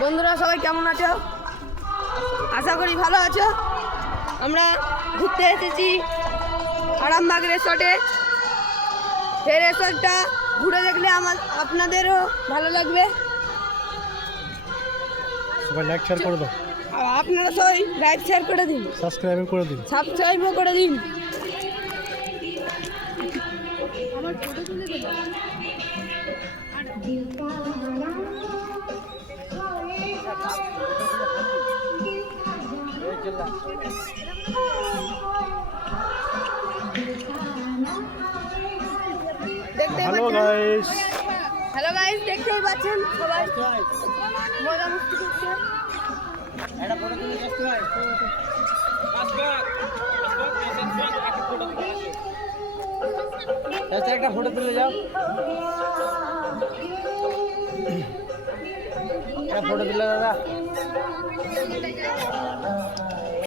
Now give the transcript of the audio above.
বন্ধুরা সবাই কেমন আছো? আশা করি ভালো আছো। আমরা ঘুরতে এসেছি আরামবাগ রিসর্টে। এই রিসর্টটা ঘুরে দেখলে আপনাদেরও ভালো লাগবে। সবাই লাইক শেয়ার করে দাও, আর আপনারা সবাই লাইক শেয়ার করে দিন, সাবস্ক্রাইব করে দিন। সাবস্ক্রাইবও করে দিন। আমার ফটো তুলে দেব। হ্যালো গাইস, হ্যালো গাইস, দেখতেই পাচ্ছেন সবাই মজা মস্তি করছে। একটা ফটো তুলে আসতে হয়। একটা ফটো তুলে যাও, একটা ফটো তুলে দাদা।